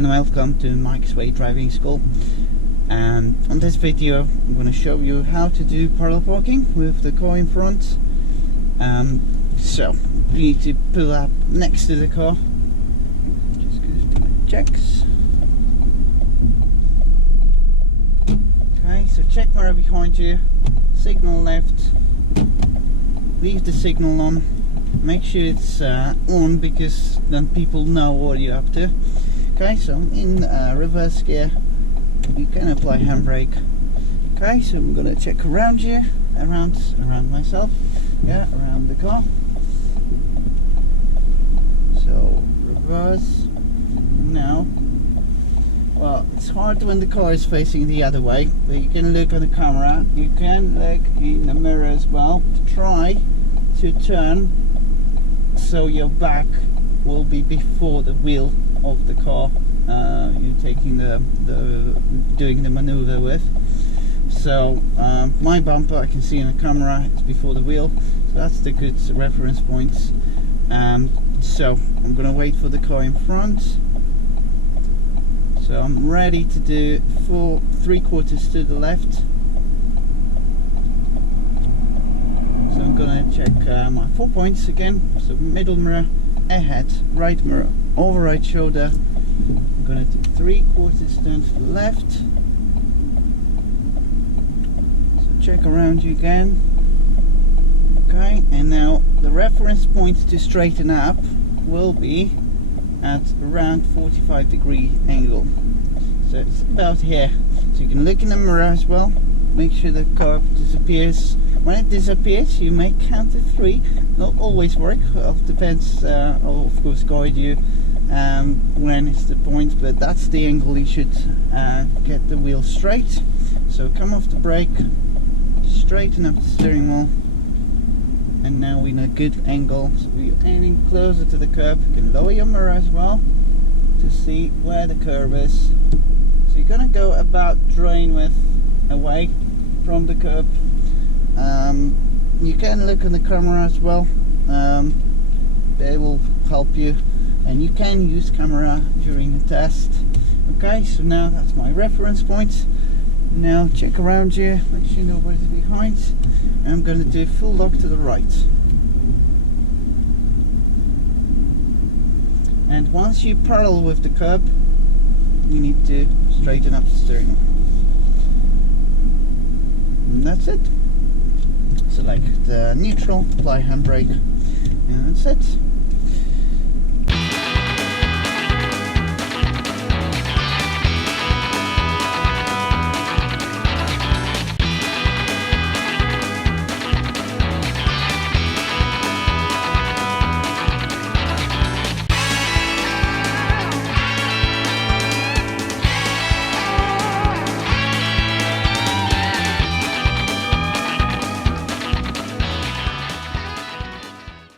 and welcome to Mike's Way Driving School. And on this video I'm going to show you how to do parallel parking with the car in front. So you need to pull up next to the car. Just go to my checks. Okay, so check mirror behind you, signal left, leave the signal on, make sure it's on because then people know what you're up to. Okay, so in reverse gear you can apply handbrake. Okay, so I'm gonna check around you, around myself, yeah, around the car. So reverse now. Well, it's hard when the car is facing the other way, but you can look on the camera, you can look in the mirror as well to try to turn so your back will be before the wheel of the car you're taking doing the maneuver with. So my bumper I can see in the camera, it's before the wheel, so that's the good reference points. So I'm gonna wait for the car in front. So I'm ready to do 3/4 to the left. So I'm gonna check my 4 points again. So middle mirror, ahead, right mirror, over right shoulder. I'm gonna do 3/4 turn to the left. So check around you again. Okay, and now the reference point to straighten up will be at around 45-degree angle. So it's about here. So you can look in the mirror as well. Make sure the curb disappears. When it disappears, you may count to 3. Not always work. It depends. I'll of course guide you when it's the point, but that's the angle you should get the wheel straight. So come off the brake, straighten up the steering wheel. And now we're in a good angle, so we're aiming closer to the curb. You can lower your mirror as well to see where the curb is. So you're gonna go about drain width away from the curb. You can look in the camera as well. They will help you, and you can use camera during the test. Okay, so now that's my reference point. Now check around you, make sure nobody's behind. I'm going to do full lock to the right. And once you parallel with the curb, you need to straighten up the steering wheel. And that's it. Select the neutral, apply handbrake, and that's it.